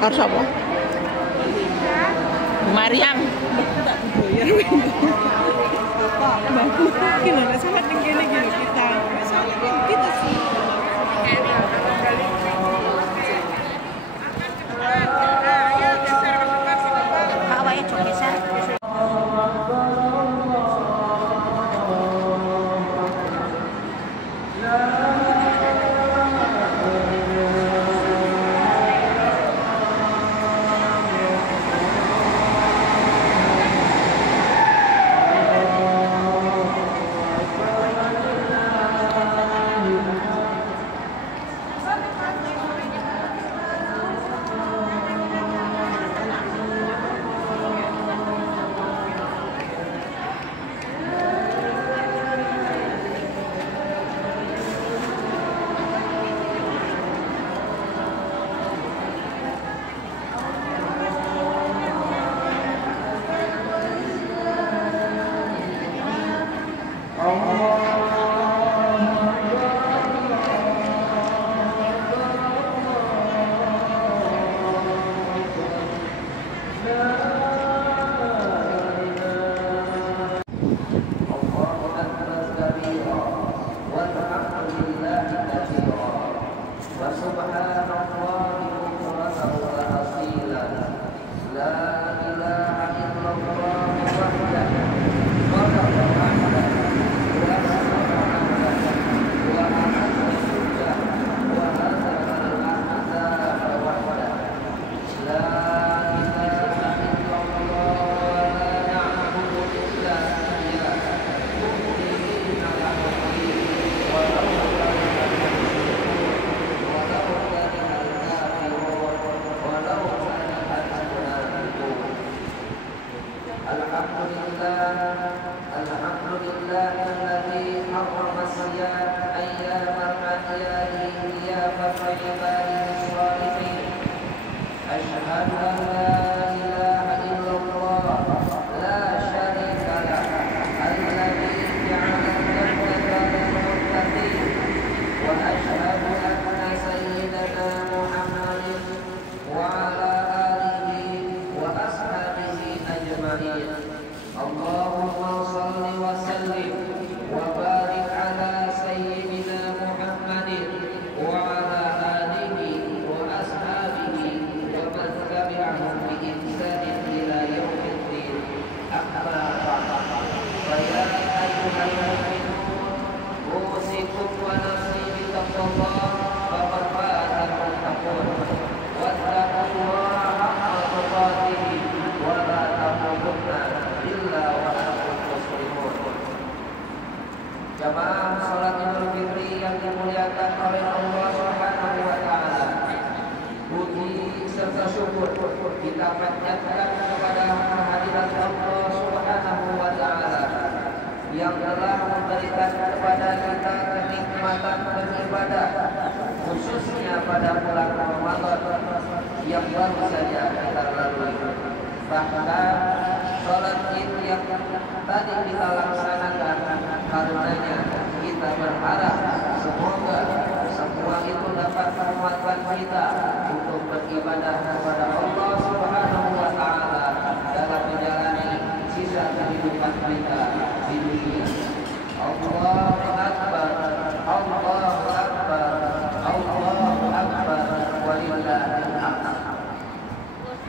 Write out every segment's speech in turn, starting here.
Karo sapa? Mariam. Tak dibayar. Pak, mbakku iki lho nek sampe ning kene iki lho kita. Kita sih. Pak wae jo geser. Jamaah salat Idul Fitri yang dimuliakan oleh Allah Subhanahu wa taala. Puji serta syukur kita panjatkan kepada kehadirat Allah Subhanahu wa taala yang telah memberikan kepada kita kenikmatan beribadah, khususnya pada bulan Ramadan yang baru saja kita lalui. Bahkan salat Id yang tadi kita laksanakan, karenanya kita berharap semoga semua itu dapat menguatkan kita untuk beribadah kepada Allah Subhanahu wa taala dalam menjalani sisa kehidupan kita di dunia. Allahu Akbar, Allahu Akbar, Allahu Akbar, walillahil hamd.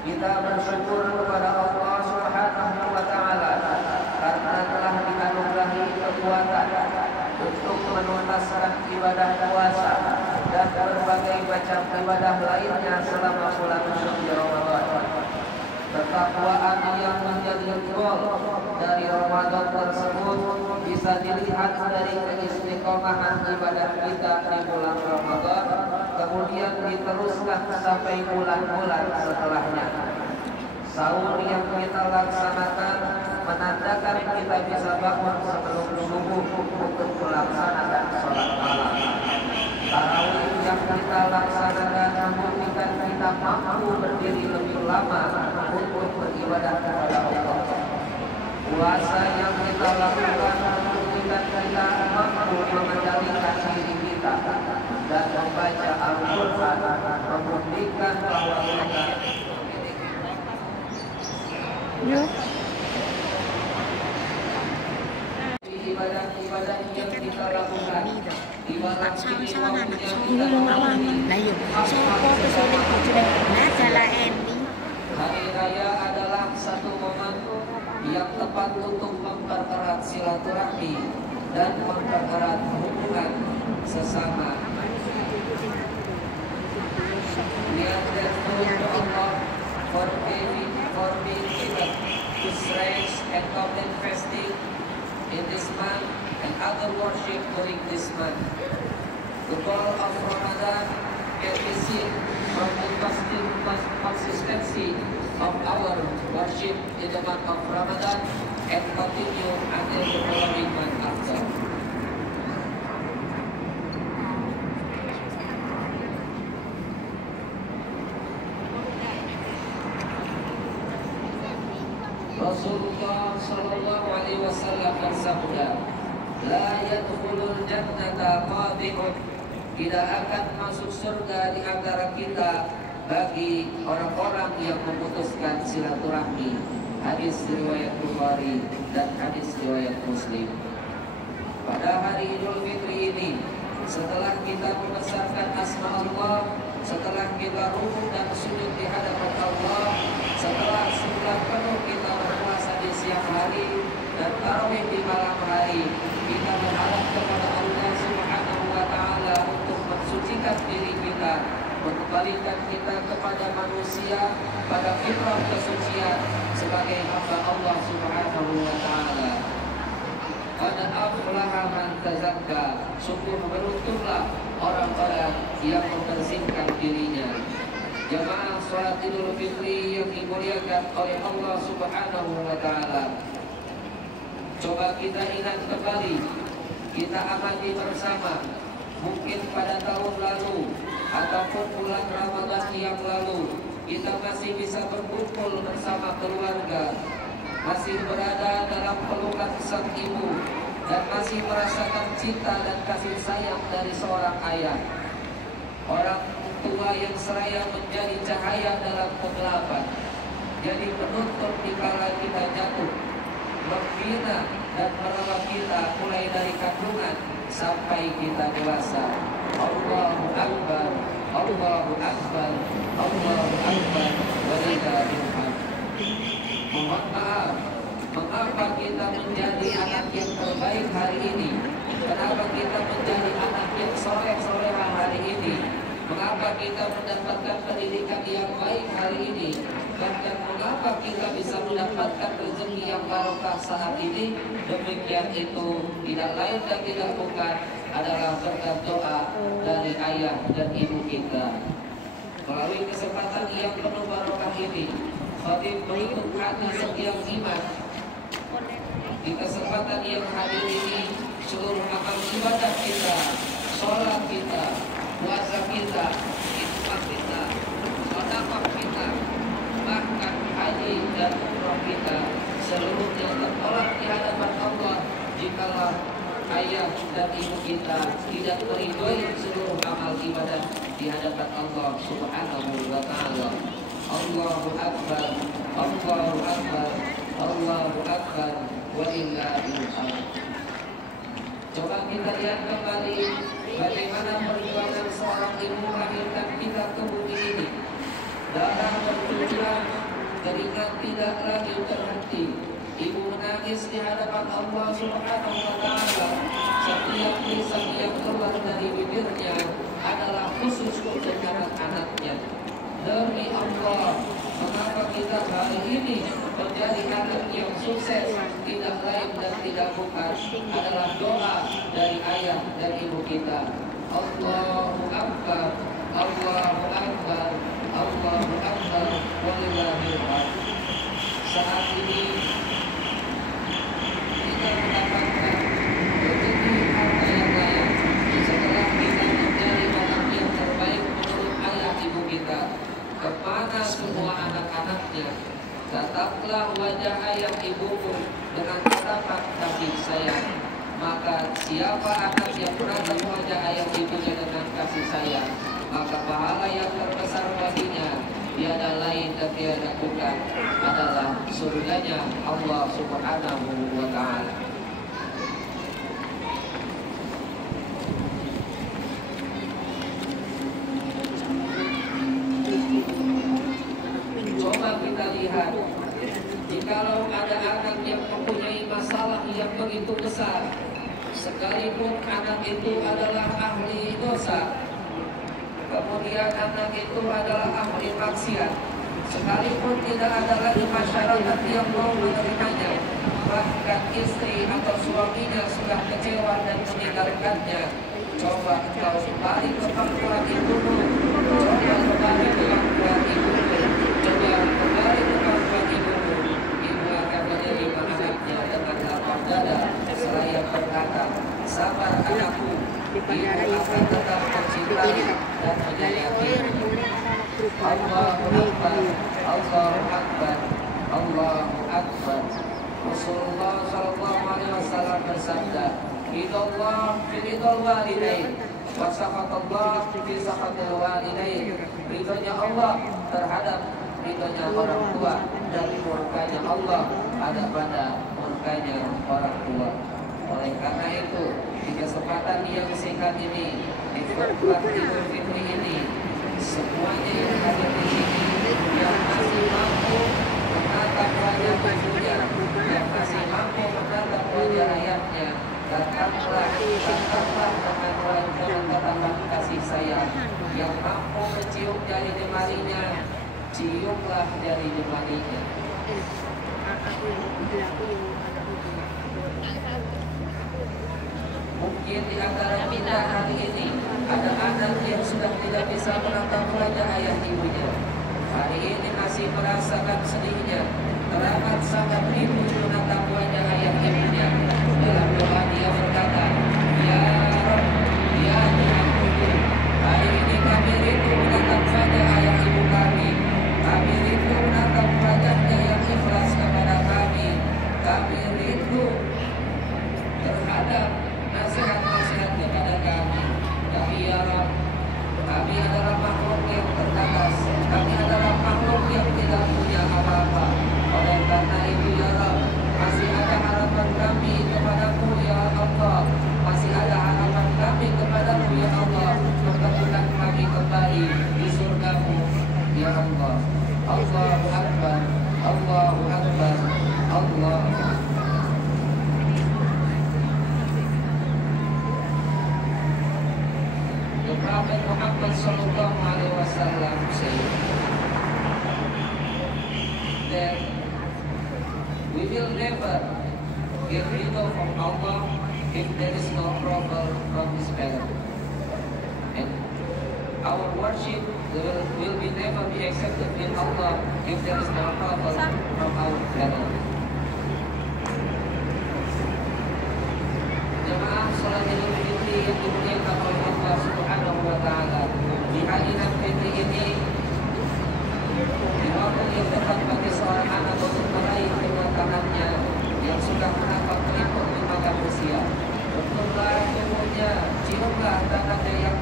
Kita bersyukur kepada Allah Subhanahu wa taala karena telah dikaruniai kekuatan untuk menuntaskan ibadah puasa dan berbagai macam ibadah lainnya selama bulan suci Ramadan. Ketakwaan yang menjadi gol dari Ramadan tersebut bisa dilihat dari keistiqomahan ibadah kita di bulan Ramadan, kemudian diteruskan sampai bulan-bulan setelahnya. Sahur yang kita laksanakan menandakan kita bisa bangun sebelum subuh untuk melaksanakan sholat malam. Tarawih yang kita laksanakan membuktikan kita mampu berdiri lebih lama untuk beribadah kepada Allah. Puasa yang kita lakukan membuktikan kita mampu mengendalikan diri kita dan membaca Al-Quran membuktikan bahwa kita Yuk. Ibadah-ibadah yang kita lakukan di malam ini Sama-sama anak waktunya solo. kita Lah yo, sopo kesulit bojone nah jala eni. Hari raya adalah satu momen yang tepat untuk mempererat silaturahmi dan mempererat hubungan sesama. We are grateful to Allah for being given to strength and content fasting in this month and other worship during this month. The goal of Ramadan can be seen from the consistency of our worship in the month of Ramadan and continue until the following month after. Rasulullah Sallallahu Alaihi Wasallam bersabda, "La yadkhulul jannata qadihun." Tidak akan masuk surga di antara kita bagi orang-orang yang memutuskan silaturahmi. Hadis riwayat Bukhari dan hadis riwayat Muslim. Pada hari Idul Fitri ini, setelah kita membesarkan asma Allah, setelah kita rukuk dan sujud di hadapan Allah, setelah sebulan penuh kita berpuasa di siang hari dan tarawih di malam hari, kita berharap kepada Allah Subhanahu wa Ta'ala untuk mensucikan diri kita, mengembalikan kita kepada manusia pada fitrah kesucian sebagai hamba Allah Subhanahu wa Ta'ala. Qad aflaha man tazakka, sungguh beruntunglah orang-orang yang membersihkan dirinya. Jamaah salat Idul Fitri yang dimuliakan oleh Allah Subhanahu wa Ta'ala, coba kita ingat kembali, kita amati bersama. Mungkin pada tahun lalu ataupun bulan Ramadan yang lalu, kita masih bisa berkumpul bersama keluarga, masih berada dalam pelukan sang ibu, dan masih merasakan cinta dan kasih sayang dari seorang ayah. Orang tua yang seraya menjadi cahaya dalam kegelapan, jadi penuntun di kala kita jatuh, membina dan merawat kita mulai dari kandungan sampai kita dewasa. Allahu Akbar, Allahu Akbar, Allahu Akbar, walillahil hamd. Mohon maaf, mengapa kita menjadi anak yang terbaik hari ini? Kenapa kita menjadi anak yang soleh-soleha hari ini? Mengapa kita mendapatkan pendidikan yang baik hari ini? Bahkan mengapa kita bisa mendapatkan rezeki yang barokah saat ini? Demikian itu tidak lain dan tidak bukan adalah berkat doa dari ayah dan ibu kita. Melalui kesempatan yang penuh barokah ini, khatib menutup hati setiap iman. Di kesempatan yang hadir ini, seluruh amal ibadah kita, sholat kita, puasa kita, infak kita, sedekah kita, bahkan haji dan umrah kita, seluruhnya tertolak di hadapan Allah jikalau ayah dan ibu kita tidak meridhoi seluruh amal ibadah di hadapan Allah Subhanahu wa Ta'ala. Allahu Akbar, Allahu Akbar, Allahu Akbar, walillahil hamd. Coba kita lihat kembali bagaimana perjuangan seorang ibu melahirkan kita ke bumi ini. Darah bercucuran, keringat tidak lagi terhenti. Ibu menangis di hadapan Allah Subhanahu wa Ta'ala. Setiap lisan yang keluar dari bibirnya adalah khusus untuk anak-anaknya. Demi Allah, mengapa kita hari ini menjadi anak yang sukses? Tidak lain dan tidak bukan adalah doa dari ayah dan ibu kita. Allahu Akbar, Allahu Akbar, Allahu Akbar, walillahil hamd. Saat ini kita mendapatkan rezeki harta yang layak setelah kita menjadi anak yang terbaik menurut ayah ibu kita. Kepada semua anak-anaknya, tataplah wajah ayah ibumu dengan tatapan kasih sayang. Maka siapa anak yang menatap wajah ayah ibunya dengan kasih sayang, maka pahala yang terbesar baginya tiada lain dan tiada bukan adalah surganya Allah Subhanahu wa Ta'ala. Coba kita lihat, jikalau ada anak yang mempunyai masalah yang begitu besar, sekalipun anak itu adalah ahli dosa, kemudian anak itu adalah ahli maksiat, sekalipun tidak ada lagi masyarakat yang mau menerimanya, bahkan istri atau suaminya sudah kecewa dan meninggalkannya, coba kau kembali ke pangkuan ibumu, coba kembali ke pangkuan ibumu, coba kembali ke pangkuan ibumu. Ibu akan menerima anaknya dengan lapang dada seraya berkata, sabar anakku, ibu akan tetap mencintai dan menyayangi. Allahu Akbar, Allahu Akbar, Allahu Akbar. Rasulullah sallallahu alaihi wasallam bersabda, "Ridallah fi ridal walidain, wa sakhatullah fi sakhatil walidain." Ridhonya Allah terhadap ridhonya orang tua, dan murkanya Allah ada pada murkanya orang tua. Oleh karena itu, di kesempatan yang singkat ini, di khutbah Idul Fitri ini, semuanya yang ada di sini yang masih mampu menatap wajah ibunya, yang masih mampu menatap wajah ayahnya, datanglah dengan tatapan kasih sayang. Yang mampu mencium jari jemarinya, ciumlah jari jemarinya. Mungkin di antara kita hari ini ada anak yang sudah tidak bisa menatap wajah ayah ibunya. Hari ini masih merasakan sedihnya, teramat sangat rindu menatap wajah ayah ibunya. Dalam doa dia berkata, Ya Rabb, Ya Tuhanku, hari ini kami rindu menatap wajah ayah ibu kami. Kami rindu menatap wajahnya yang ikhlas kepada kami. Kami rindu terhadap nasihat-nasihat kepada kami. Tapi ya Rabb, kami adalah makhluk yang terbatas, kami adalah makhluk yang tidak punya apa-apa. Oleh karena itu ya Rabb, masih ada harapan kami kepadamu ya Allah, masih ada harapan kami kepadamu ya Allah, pertemukan kami kembali di surgamu ya Allah. Allahu Akbar, Allahu Akbar, Allahu Akbar. Prophet Muhammad sallallahu alaihi wasallam said that we will never get rid of Allah if there is no approval from His parent, and our worship will be never be accepted in Allah if there is no approval from our parent. Jemaah salat Idul Fitri yang dimuliakan oleh Allah Subhanahu wa Ta'ala, di hari Fitri ini di waktu yang tepat bagi seorang anak untuk meraih dengan tangannya yang sudah menampak keriput di makan usia. Bentuklah tubuhnya, ciumlah tangannya yang